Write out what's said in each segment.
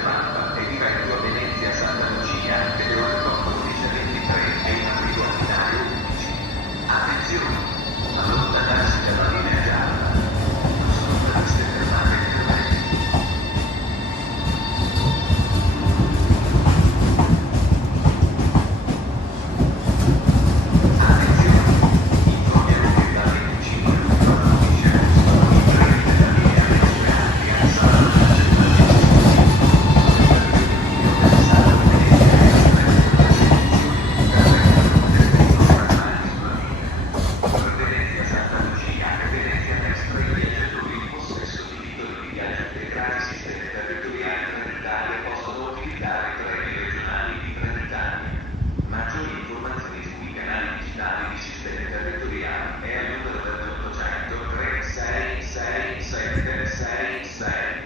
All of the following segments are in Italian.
Giampa e diretto a Venezia Santa Lucia delle ore 14:23 e in arrivo al binario 11. Attenzione! Allontanarsi dalla linea gialla. Non sono previste fermate permanenti. Maggiori informazioni sui canali digitali di Sistemi Territoriali e al numero del 800 366 766.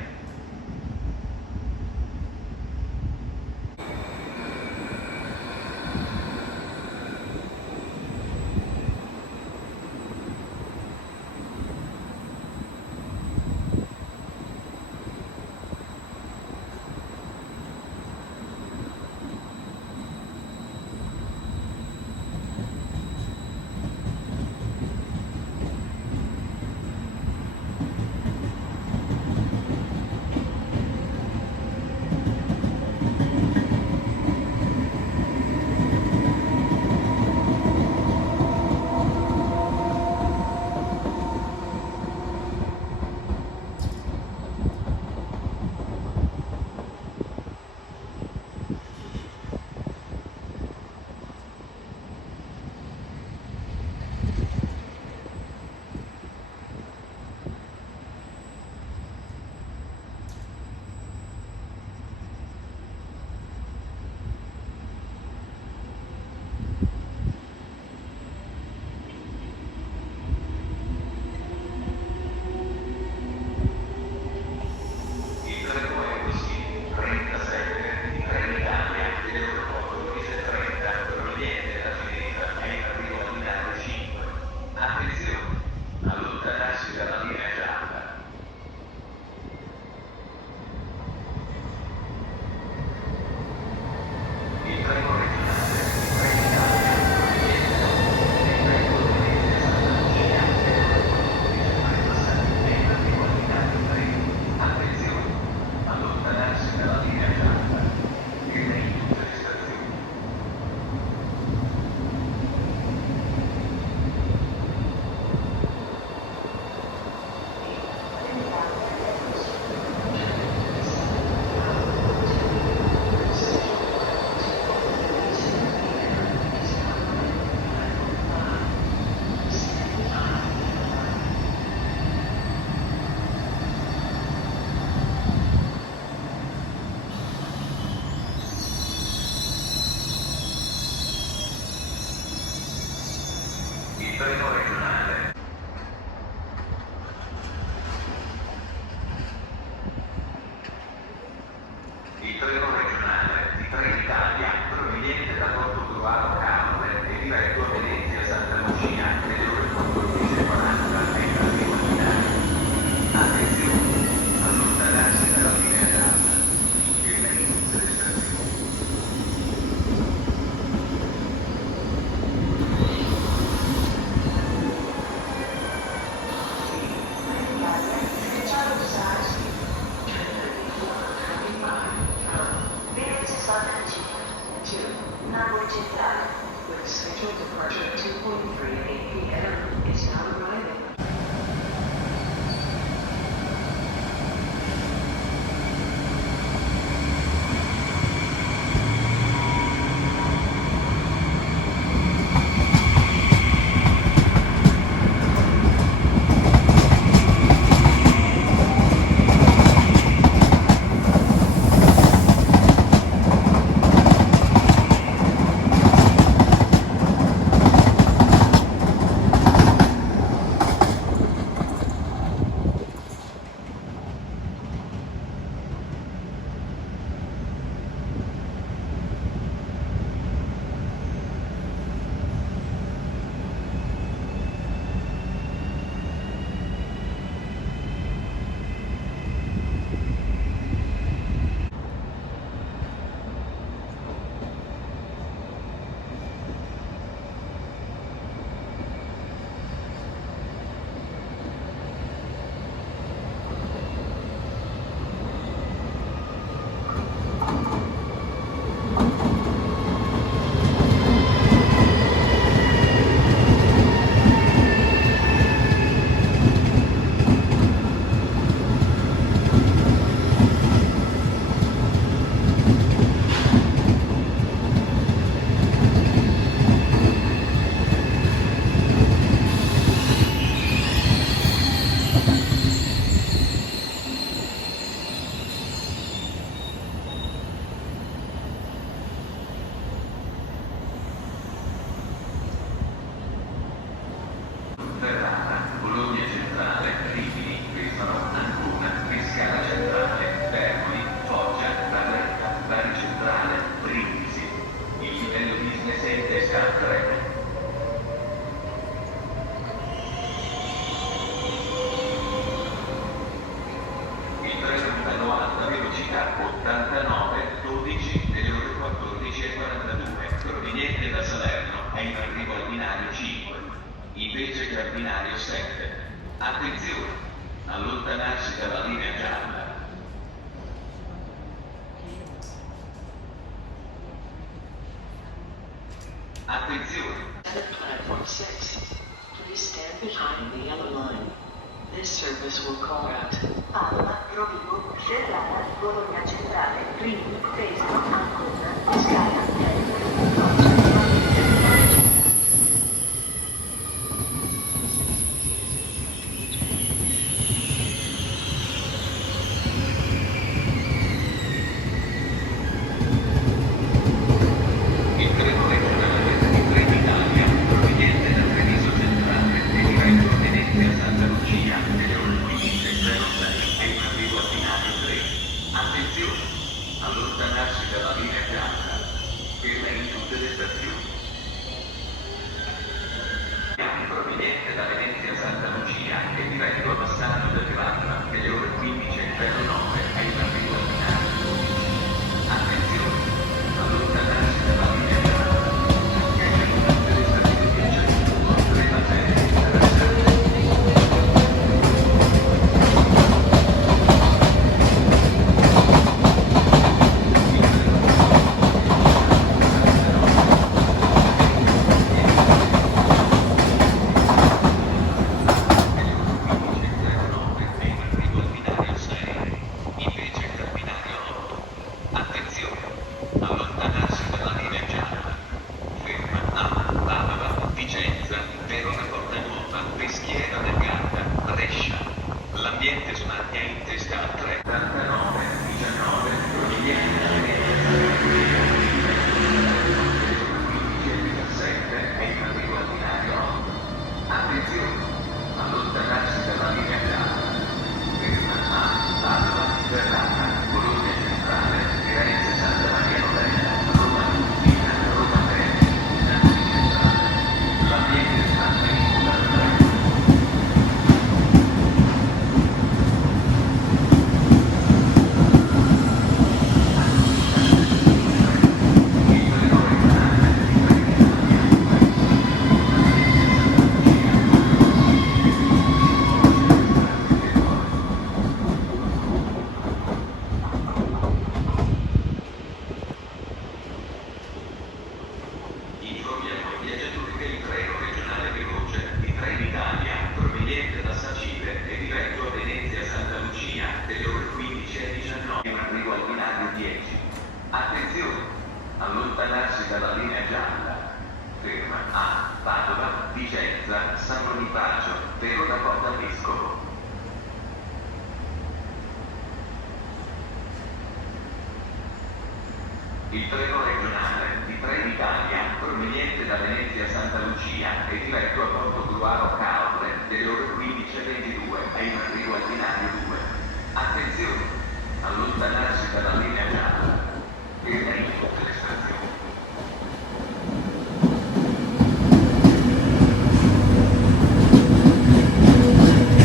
Allontanarsi dalla linea gialla. Il treno regionale di Trenitalia proveniente da diretto Venezia Santa Lucia delle ore 14:36 e in arrivo al binario 3. Attenzione! Allontanarsi dalla linea gialla. Chiude in tutte le stazioni. Il treno regionale. Il treno regionale di Trenitalia proveniente da Portogruaro Camere e diretto a Venezia Santa Lucia nelle ore 14:40 e in arrivo al binario. Attenzione! Allontanarsi dalla linea gialla. Chiude in tutte le stazioni. Centrale, with scheduled departure Attenzione! At platform 6. Please stand behind the yellow line. This service will call out. Padova, Rovigo, Ferrara, Bologna Centrale, Rimini, Pesaro, Ancona, Pescara, Termoli, Foggia, Valencia. Il treno regionale di Trenitalia, proveniente da Treviso Centrale e diretto a Venezia Santa Lucia, nelle ore 15.06 è in arrivo a binario 3. Attenzione! Allontanarsi dalla linea gialla. Ferma in tutte le stazioni. Proveniente da Venezia Santa Lucia e diretto a Bassano del Grappa, nelle ore 15.09 è in arrivo a binario 12. Attenzione! Allontanarsi dalla linea gialla. Ferma in tutte le stazioni di accesso. Trema serie, allontanarsi dalla linea gialla. Ferma a Padova, Vicenza, Verona Porta Nuova, Peschiera del Garda, Brescia. L'ambiente smania in testa a 3. 89, 19, proveniente da Venezia Santa Lucia, e 17 è in arrivo al binario 8. Attenzione! Allontanarsi dalla linea gialla. Ferma a Padova, Ferrara, Bologna Centrale, Firenze Santa Maria Novella, Roma Tiburtina, Roma Termini, Napoli Centrale. L'ambiente smania in testa a 3. Informiamo i viaggiatori del treno regionale veloce di Trenitalia, proveniente da Sacile e diretto a Venezia Santa Lucia, delle ore 15.19 in arrivo al binario 10. Attenzione! Allontanarsi dalla linea gialla. Ferma a Padova, Vicenza, San Bonifacio, Verona Porta Vescovo. Il treno regionale di Trenitalia, proveniente da Venezia Santa Lucia e diretto a Portogruaro Caorle, delle ore 15.22 è in arrivo al binario 2. Attenzione! Allontanarsi dalla linea gialla. Ferma in tutte le stazioni.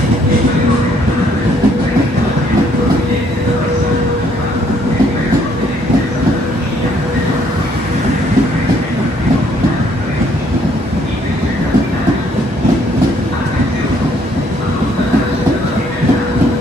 Il treno regionale di Trenitalia, proveniente da Bassano del Grappa e diretto a Venezia Santa Lucia, nelle ore 15.23 è in arrivo al binario 13. Invece al binario 11. Attenzione! Allontanarsi dalla linea gialla.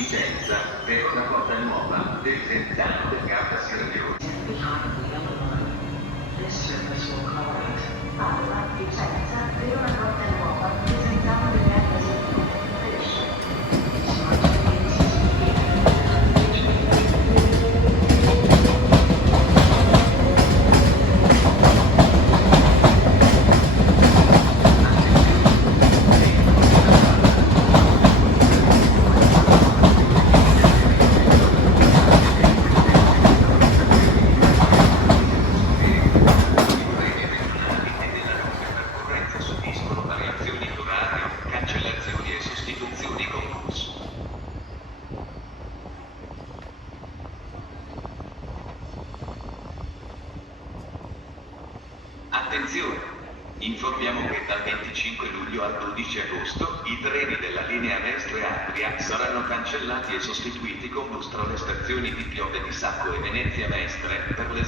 Vicenza, Verona Porta Nuova, Desenzano, Garda Siraglione. Stand behind the yellow line. This service will call out. Parma, Vicenza, Verona Porta Nuova, Desenzano del Garda Pesce. Smart trains is Subiscono variazioni d'orario, cancellazioni e sostituzioni con bus. Attenzione! Informiamo che dal 25 luglio al 12 agosto i treni della linea Mestre-Apria saranno cancellati e sostituiti con bus tra le stazioni di Piove di Sacco e Venezia Mestre per le